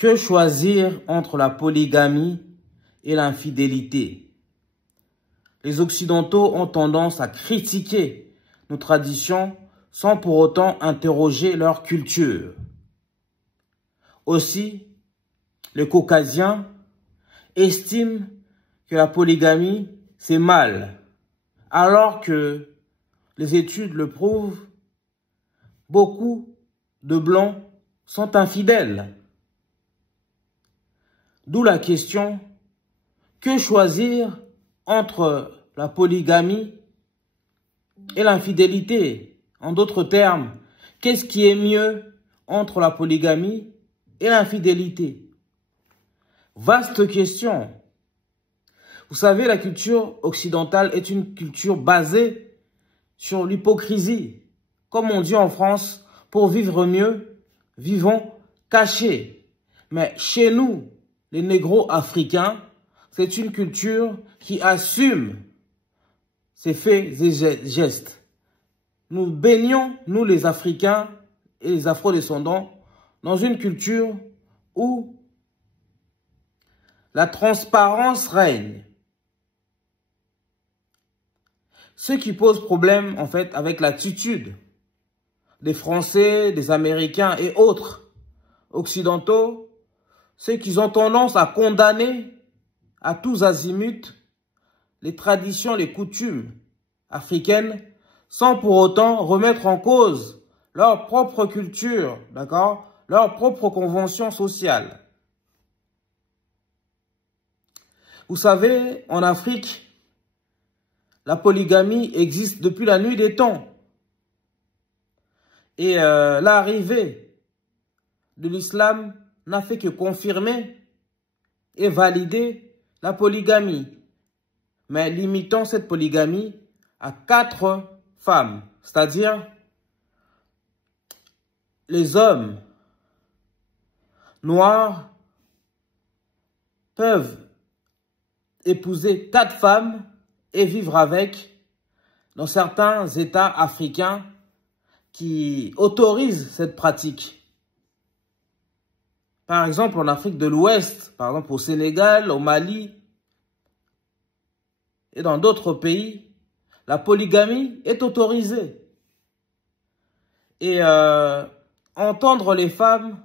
Que choisir entre la polygamie et l'infidélité? Les Occidentaux ont tendance à critiquer nos traditions sans pour autant interroger leur culture. Aussi, les Caucasiens estiment que la polygamie, c'est mal, alors que les études le prouvent, beaucoup de Blancs sont infidèles. D'où la question, que choisir entre la polygamie et l'infidélité? En d'autres termes, qu'est-ce qui est mieux entre la polygamie et l'infidélité? Vaste question. Vous savez, la culture occidentale est une culture basée sur l'hypocrisie. Comme on dit en France, pour vivre mieux, vivons cachés. Mais chez nous, les négro-africains, c'est une culture qui assume ses faits et gestes. Nous baignons, nous les Africains et les Afro-descendants, dans une culture où la transparence règne. Ce qui pose problème, en fait, avec l'attitude des Français, des Américains et autres occidentaux, c'est qu'ils ont tendance à condamner à tous azimuts les traditions, les coutumes africaines, sans pour autant remettre en cause leur propre culture, d'accord, leur propre convention sociale. Vous savez, en Afrique, la polygamie existe depuis la nuit des temps. Et l'arrivée de l'islam n'a fait que confirmer et valider la polygamie, mais limitant cette polygamie à 4 femmes, c'est-à-dire les hommes noirs peuvent épouser 4 femmes et vivre avec dans certains États africains qui autorisent cette pratique. Par exemple, en Afrique de l'Ouest, par exemple au Sénégal, au Mali et dans d'autres pays, la polygamie est autorisée. Et entendre les femmes,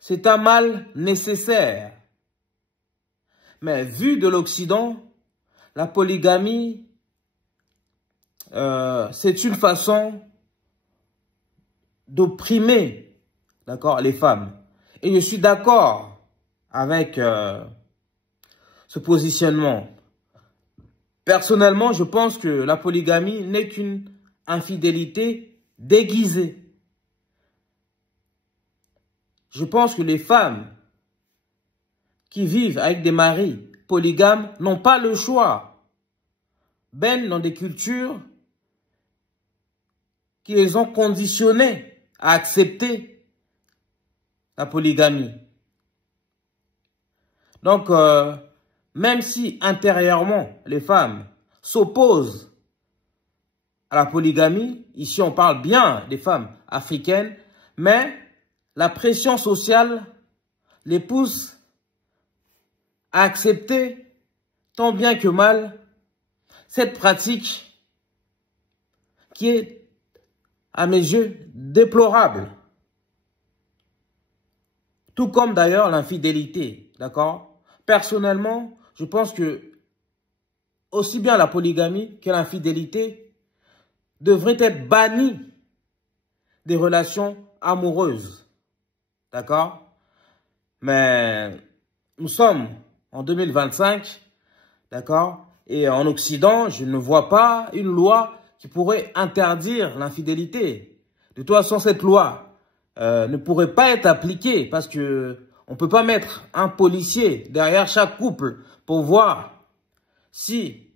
c'est un mal nécessaire. Mais vu de l'Occident, la polygamie, c'est une façon d'opprimer, d'accord, les femmes. Et je suis d'accord avec ce positionnement. Personnellement, je pense que la polygamie n'est qu'une infidélité déguisée. Je pense que les femmes qui vivent avec des maris polygames n'ont pas le choix. Baignent dans des cultures qui les ont conditionnées à accepter la polygamie. Donc, même si intérieurement, les femmes s'opposent à la polygamie, ici on parle bien des femmes africaines, mais la pression sociale les pousse à accepter, tant bien que mal, cette pratique qui est, à mes yeux, déplorable. Tout comme d'ailleurs l'infidélité, d'accord? Personnellement, je pense que aussi bien la polygamie que l'infidélité devraient être bannies des relations amoureuses, d'accord? Mais nous sommes en 2025, d'accord? Et en Occident, je ne vois pas une loi qui pourrait interdire l'infidélité. De toute façon, cette loi ne pourrait pas être appliquée parce que on peut pas mettre un policier derrière chaque couple pour voir si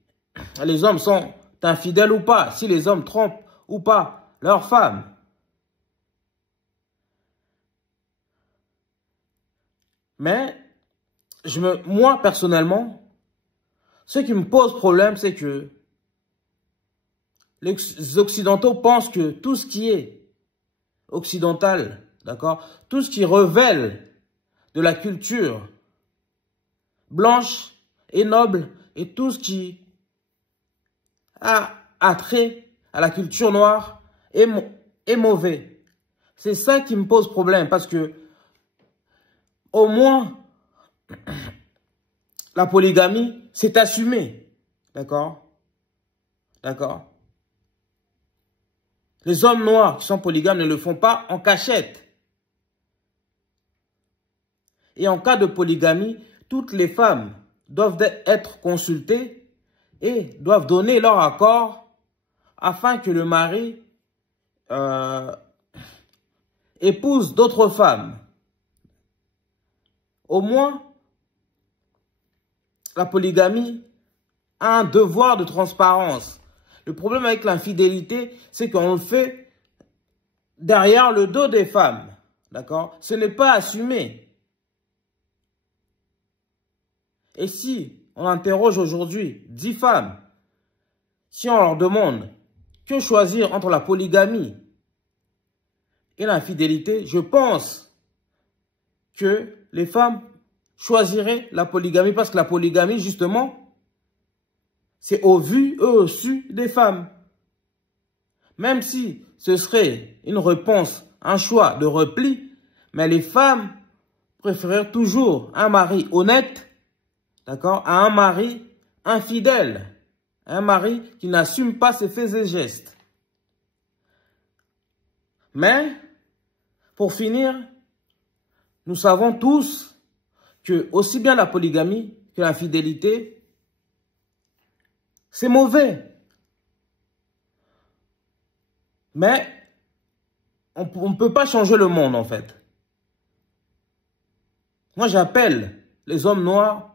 les hommes sont infidèles ou pas, si les hommes trompent ou pas leurs femmes. Mais moi, personnellement, ce qui me pose problème, c'est que les Occidentaux pensent que tout ce qui est occidental, d'accord, tout ce qui révèle de la culture blanche et noble et tout ce qui a trait à la culture noire est mauvais. C'est ça qui me pose problème parce que au moins la polygamie, c'est assumé. D'accord? D'accord? Les hommes noirs qui sont polygames ne le font pas en cachette. Et en cas de polygamie, toutes les femmes doivent être consultées et doivent donner leur accord afin que le mari épouse d'autres femmes. Au moins, la polygamie a un devoir de transparence. Le problème avec l'infidélité, c'est qu'on le fait derrière le dos des femmes. D'accord? Ce n'est pas assumé. Et si on interroge aujourd'hui 10 femmes, si on leur demande que choisir entre la polygamie et l'infidélité, je pense que les femmes choisiraient la polygamie parce que la polygamie, justement, c'est au vu et au su des femmes. Même si ce serait une réponse, un choix de repli, mais les femmes préfèrent toujours un mari honnête, d'accord, à un mari infidèle, un mari qui n'assume pas ses faits et gestes. Mais, pour finir, nous savons tous que aussi bien la polygamie que l'infidélité, c'est mauvais. Mais on ne peut pas changer le monde, en fait. Moi, j'appelle les hommes noirs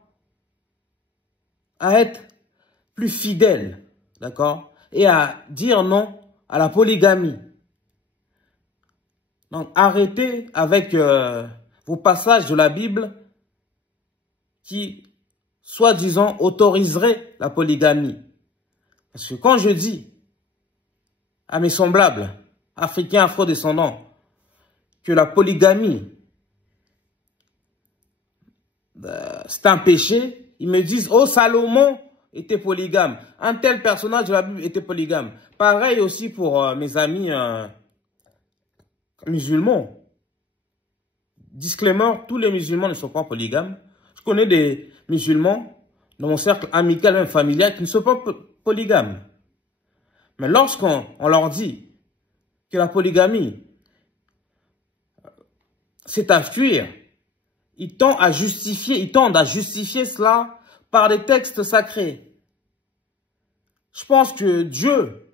à être plus fidèles, d'accord? Et à dire non à la polygamie. Donc, arrêtez avec vos passages de la Bible qui, soi-disant, autoriseraient la polygamie. Parce que quand je dis à mes semblables, africains, afro-descendants, que la polygamie, c'est un péché, ils me disent, oh, Salomon était polygame. Un tel personnage de la Bible était polygame. Pareil aussi pour mes amis musulmans. Disclaimer, tous les musulmans ne sont pas polygames. Je connais des musulmans dans mon cercle amical, même familial, qui ne sont pas polygames. Mais lorsqu'on leur dit que la polygamie, c'est à fuir, ils tendent à justifier cela par des textes sacrés. Je pense que Dieu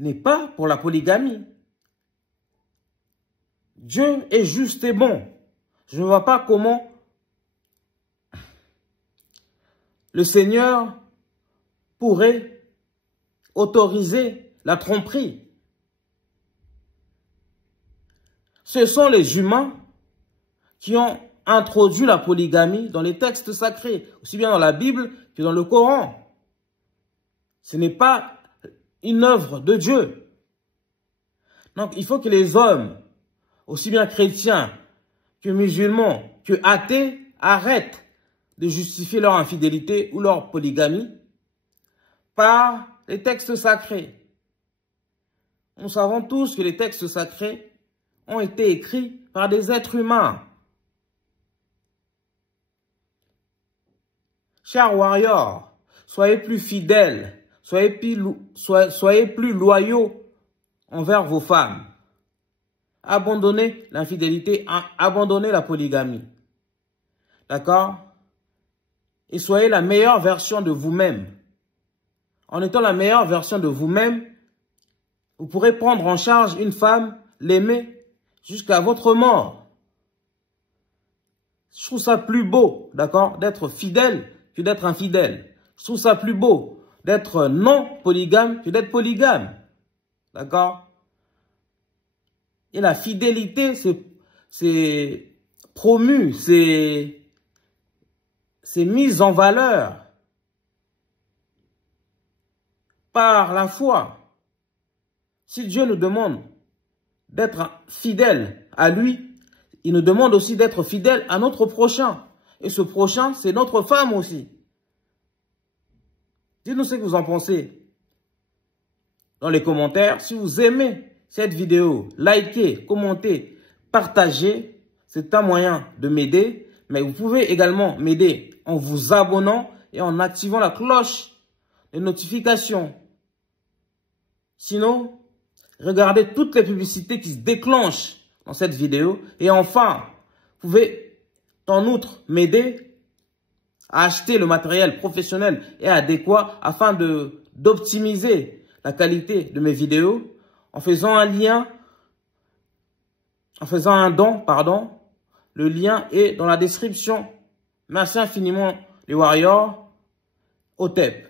n'est pas pour la polygamie. Dieu est juste et bon. Je ne vois pas comment le Seigneur pourrait autoriser la tromperie. Ce sont les humains qui ont introduit la polygamie dans les textes sacrés, aussi bien dans la Bible que dans le Coran. Ce n'est pas une œuvre de Dieu. Donc, il faut que les hommes, aussi bien chrétiens que musulmans, que athées, arrêtent de justifier leur infidélité ou leur polygamie par les textes sacrés. Nous savons tous que les textes sacrés ont été écrits par des êtres humains. Chers warriors, soyez plus fidèles, soyez plus loyaux envers vos femmes. Abandonnez l'infidélité, abandonnez la polygamie. D'accord? Et soyez la meilleure version de vous-même. En étant la meilleure version de vous-même, vous pourrez prendre en charge une femme, l'aimer jusqu'à votre mort. Je trouve ça plus beau, d'accord, d'être fidèle que d'être infidèle. Je trouve ça plus beau d'être non polygame que d'être polygame. D'accord? Et la fidélité, c'est promu, c'est mis en valeur par la foi. Si Dieu nous demande d'être fidèle à lui, il nous demande aussi d'être fidèles à notre prochain. Et ce prochain, c'est notre femme aussi. Dites-nous ce que vous en pensez dans les commentaires. Si vous aimez cette vidéo, likez, commentez, partagez. C'est un moyen de m'aider. Mais vous pouvez également m'aider en vous abonnant et en activant la cloche de notification. Sinon, regardez toutes les publicités qui se déclenchent dans cette vidéo. Et enfin, vous pouvez en outre m'aider à acheter le matériel professionnel et adéquat afin d'optimiser la qualité de mes vidéos en faisant un don, pardon. Le lien est dans la description. Merci infiniment les Warriors. Au TEP.